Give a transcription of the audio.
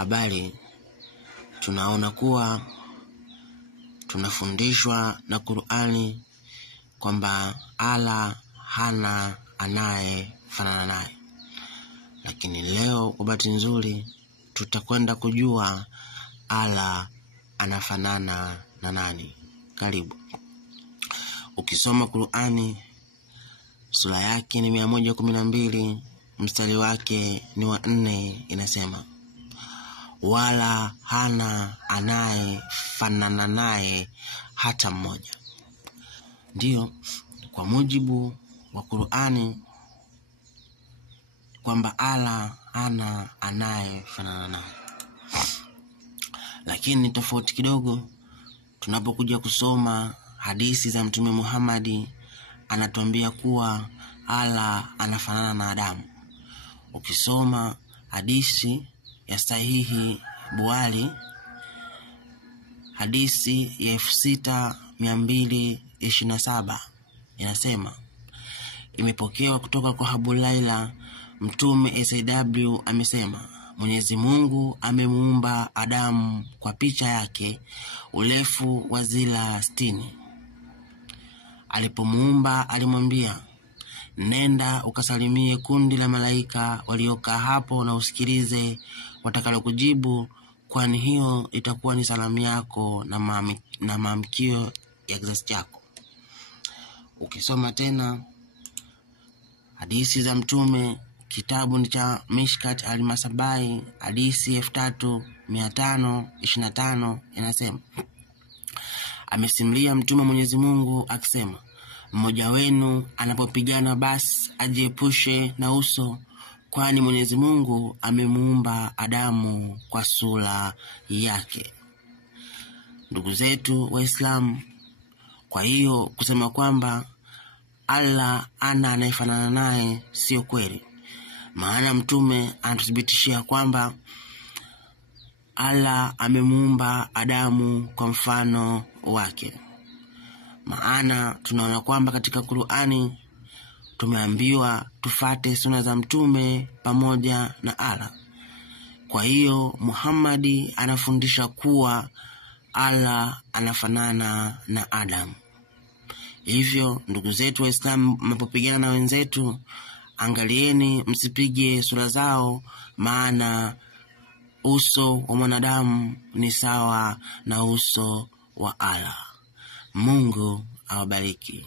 habari, tunaona kuwa tunafundishwa na Qur'ani kwamba Allah hana anayefanana naye. Lakini leo kwa bahati nzuri tutakwenda kujua Allah anafanana na nani. Karibu. Ukisoma Qur'ani sura yake ni 112 mstari wake ni wa 4 inasema, wala hana anayefanana naye hata mmoja. Ndio kwa mujibu wa Qur'ani kwamba Allah hana anayefanana naye. Lakini tofauti kidogo tunapokuja kusoma hadithi za Mtume Muhammad, anatuambia kuwa Allah anafanana na Adamu. Ukisoma hadithi ya sahihi Buhari, hadithi ya 6227 inasema, imepokewa kutoka kwa Abu Laila, Mtume SAW amesema, Mwenyezi Mungu amemuumba Adamu kwa picha yake, urefu wa zila 60. Alipomuumba alimwambia, nenda ukasalimie kundi la malaika waliokaa hapo na usikilize watakalokujibu, kwani hiyo itakuwa ni salamu yako na maamkio ya kizazi chako. Ukisoma tena hadithi za Mtume, kitabu ni cha Mishkat al-Masabai, hadithi 3525 inasema, amesimulia Mtume Mwenyezi Mungu akisema, mmoja wenu anapopigana basi ajiepushe na uso, kwani Mwenyezi Mungu amemuumba Adamu kwa sura yake. Ndugu zetu Waislamu, kwa hiyo kusema kwamba Allah ana anayefanana naye sio kweli. Maana Mtume anatuthibitishia kwamba Allah amemuumba Adamu kwa mfano wake. Maana tunaona kwamba katika Qur'ani tumeambiwa tufate sunna za Mtume pamoja na Allah. Kwa hiyo Muhammad anafundisha kuwa Allah anafanana na Adam. Hivyo ndugu zetu Waislamu, mnapopigana na wenzetu, angalieni msipige sura zao, maana uso wa mwanadamu ni sawa na uso wa Allah. Mungu awabariki.